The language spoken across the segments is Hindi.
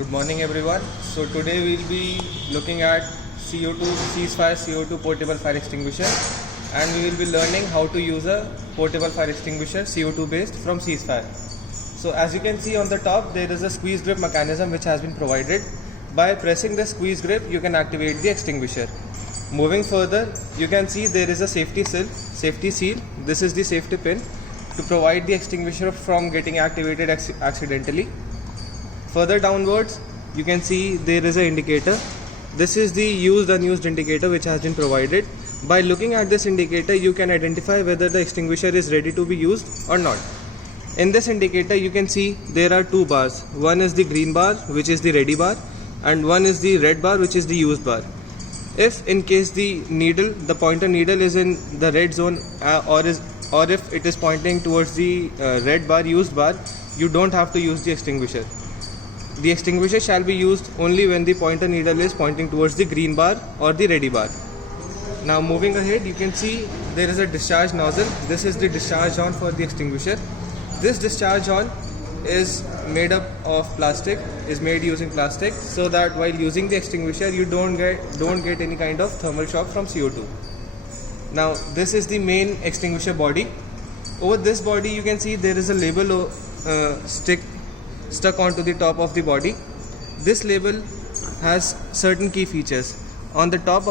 Good morning everyone. So today we'll be looking at CO2 ceasefire CO2 portable fire extinguisher, and we will be learning how to use a portable fire extinguisher CO2 based from ceasefire. So as you can see on the top, there is a squeeze grip mechanism which has been provided. By pressing the squeeze grip you can activate the extinguisher. Moving further, you can see there is a safety seal. This is the safety pin to provide the extinguisher from getting activated accidentally. Further downwards, you can see there is an indicator. This is the used unused indicator which has been provided. By looking at this indicator, you can identify whether the extinguisher is ready to be used or not. In this indicator, you can see there are two bars. One is the green bar, which is the ready bar, and one is the red bar, which is the used bar. If in case the pointer needle is in the red zone or if it is pointing towards the red bar, used bar, you don't have to use the extinguisher. The extinguisher shall be used only when the pointer needle is pointing towards the green bar or the ready bar. Now moving ahead, you can see there is a discharge nozzle. This is the discharge horn for the extinguisher. This discharge horn is made up of plastic, is made using plastic, so that while using the extinguisher you don't get any kind of thermal shock from CO2. Now this is the main extinguisher body. Over this body you can see there is a label stuck onto the top of the body. This label has certain key features. On the top,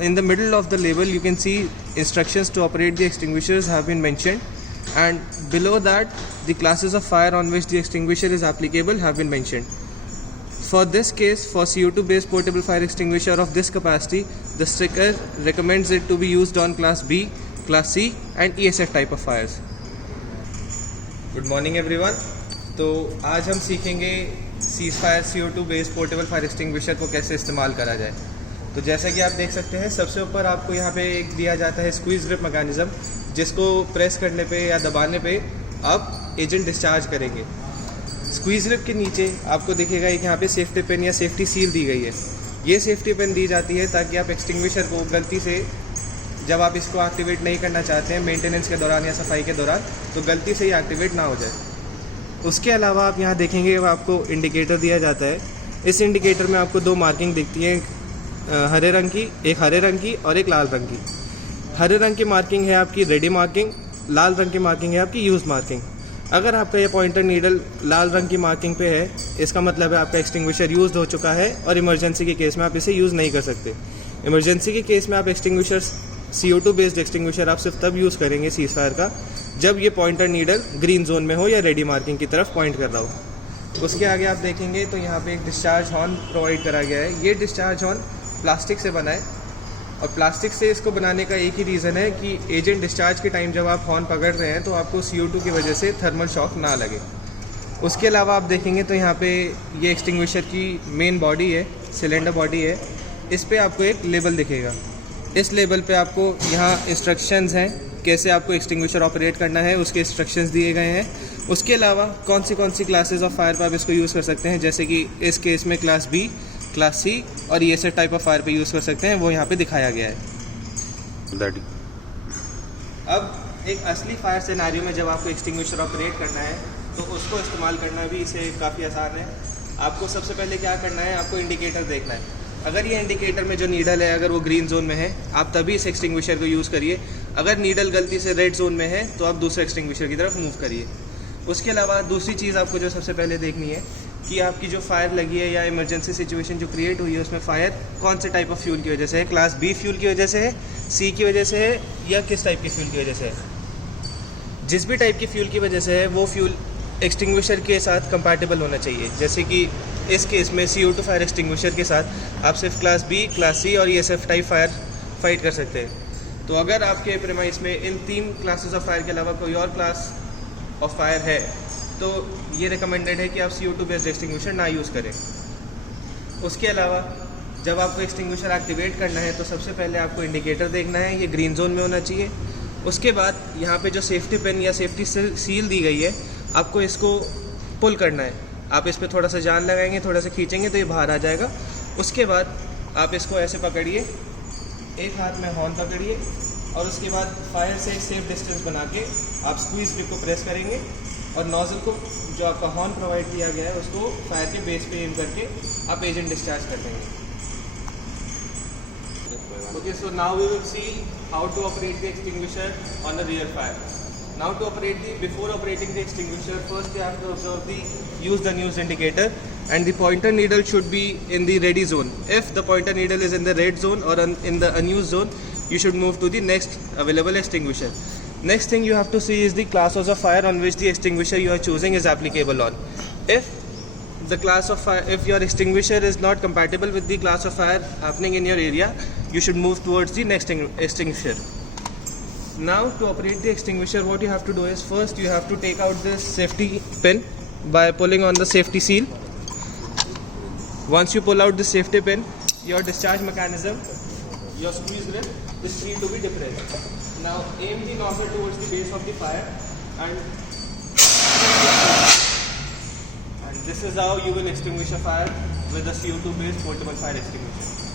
in the middle of the label, you can see instructions to operate the extinguishers have been mentioned, and below that the classes of fire on which the extinguisher is applicable have been mentioned. For this case, for CO2 based portable fire extinguisher of this capacity, the sticker recommends it to be used on class B, class C and ESF type of fires. Good morning everyone. तो आज हम सीखेंगे ceasefire CO2 based portable fire extinguisher को कैसे इस्तेमाल करा जाए। तो जैसा कि आप देख सकते हैं, सबसे ऊपर आपको यहाँ पे एक दिया जाता है स्क्वीज ग्रिप मैकेनिज्म, जिसको प्रेस करने पे या दबाने पे आप एजेंट डिस्चार्ज करेंगे। स्क्वीज ग्रिप के नीचे आपको दिखेगा एक यहाँ पे सेफ्टी पिन या सेफ्टी सील दी गई है। ये सेफ्टी पिन दी जाती है ताकि आप एक्सटिंग्विशर को गलती से जब आप इसको एक्टिवेट नहीं करना चाहते हैं मेंटेनेंस के दौरान या सफाई के दौरान, तो गलती से ही एक्टिवेट ना हो जाए। उसके अलावा आप यहाँ देखेंगे आपको इंडिकेटर दिया जाता है। इस इंडिकेटर में आपको दो मार्किंग दिखती है, एक हरे रंग की और एक लाल रंग की। हरे रंग की मार्किंग है आपकी रेडी मार्किंग, लाल रंग की मार्किंग है आपकी यूज मार्किंग। अगर आपका ये पॉइंटर नीडल लाल रंग की मार्किंग पे है, इसका मतलब है आपका एक्सटिंग्विशर यूज हो चुका है और इमरजेंसी के केस में आप इसे यूज़ नहीं कर सकते। इमरजेंसी के केस में आप एक्सटिंग्विशर CO2 बेस्ड एक्सटिंग्विशर आप सिर्फ तब यूज़ करेंगे सीजफायर का जब ये पॉइंटर नीडल ग्रीन जोन में हो या रेडी मार्किंग की तरफ पॉइंट कर रहा हो। उसके आगे आप देखेंगे तो यहाँ पे एक डिस्चार्ज हॉर्न प्रोवाइड करा गया है। ये डिस्चार्ज हॉर्न प्लास्टिक से बना है, और प्लास्टिक से इसको बनाने का एक ही रीज़न है कि एजेंट डिस्चार्ज के टाइम जब आप हॉर्न पकड़ रहे हैं तो आपको CO2 की वजह से थर्मल शॉक ना लगे। उसके अलावा आप देखेंगे तो यहाँ पे ये एक्सटिंग्विशर की मेन बॉडी है, सिलेंडर बॉडी है। इस पर आपको एक लेबल दिखेगा। इस लेबल पे आपको यहाँ इंस्ट्रक्शंस हैं कैसे आपको एक्सटिंग्विशर ऑपरेट करना है, उसके इंस्ट्रक्शंस दिए गए हैं। उसके अलावा कौन सी क्लासेस ऑफ फायर पर आप इसको यूज़ कर सकते हैं, जैसे कि इस केस में क्लास बी, क्लास सी और ESF टाइप ऑफ फायर पे यूज़ कर सकते हैं, वो यहाँ पे दिखाया गया है। अब एक असली फायर सिनेरियो में जब आपको एक्सटिंग्विशर ऑपरेट करना है तो उसको इस्तेमाल करना भी इसे काफ़ी आसान है। आपको सबसे पहले क्या करना है, आपको इंडिकेटर देखना है। अगर ये इंडिकेटर में जो नीडल है अगर वो ग्रीन जोन में है, आप तभी इस एक्सटिंग्विशर को यूज़ करिए। अगर नीडल गलती से रेड जोन में है तो आप दूसरे एक्सटिंग्विशर की तरफ मूव करिए। उसके अलावा दूसरी चीज़ आपको जो सबसे पहले देखनी है कि आपकी जो फायर लगी है या इमरजेंसी सिचुएशन जो क्रिएट हुई है उसमें फायर कौन से टाइप ऑफ फ्यूल की वजह से है, क्लास बी फ्यूल की वजह से है, सी की वजह से है या किस टाइप की फ्यूल की वजह से है। जिस भी टाइप की फ्यूल की वजह से है वो फ्यूल एक्सटिंग्विशर के साथ कंपैटिबल होना चाहिए। जैसे कि इस केस में CO2 फायर एक्सटिंग्विशर के साथ आप सिर्फ क्लास बी, क्लास सी और ESF टाइप फायर फाइट कर सकते हैं। तो अगर आपके प्रेमाइस में इन तीन क्लासेस ऑफ फायर के अलावा कोई और क्लास ऑफ फायर है तो ये रिकमेंडेड है कि आप CO2 बेस्ड एक्सटिंग्विशर ना यूज़ करें। उसके अलावा जब आपको एक्सटिंग्विशर एक्टिवेट करना है तो सबसे पहले आपको इंडिकेटर देखना है, ये ग्रीन जोन में होना चाहिए। उसके बाद यहाँ पे जो सेफ्टी पिन या सेफ्टी सील दी गई है, आपको इसको पुल करना है। आप इस पर थोड़ा सा जान लगाएंगे, थोड़ा सा खींचेंगे तो ये बाहर आ जाएगा। उसके बाद आप इसको ऐसे पकड़िए, एक हाथ में हॉर्न पकड़िए और उसके बाद फायर से सेफ डिस्टेंस बना के आप स्क्वीज ग्रिप को प्रेस करेंगे और नोजल को जो आपका हॉर्न प्रोवाइड किया गया है उसको फायर के बेस पे एम करके आप एजेंट डिस्चार्ज कर देंगे. Okay, so now we will see how to operate the extinguisher on a rear fire. Now before operating the extinguisher, first you have to observe use the news indicator, and the pointer needle should be in the ready zone. If the pointer needle is in the red zone or in the unused zone, you should move to the next available extinguisher. Next thing you have to see is the classes of fire on which the extinguisher you are choosing is applicable on. If the class of fire, if your extinguisher is not compatible with the class of fire happening in your area, you should move towards the next extinguisher. Now to operate the extinguisher, what you have to do is first you have to take out this safety pin by pulling on the safety seal. Once you pull out the safety pin, your discharge mechanism, your squeeze grip is free to be depressed. Now aim the nozzle towards the base of the fire, and this is how you will extinguish a fire with a CO2 based portable fire extinguisher.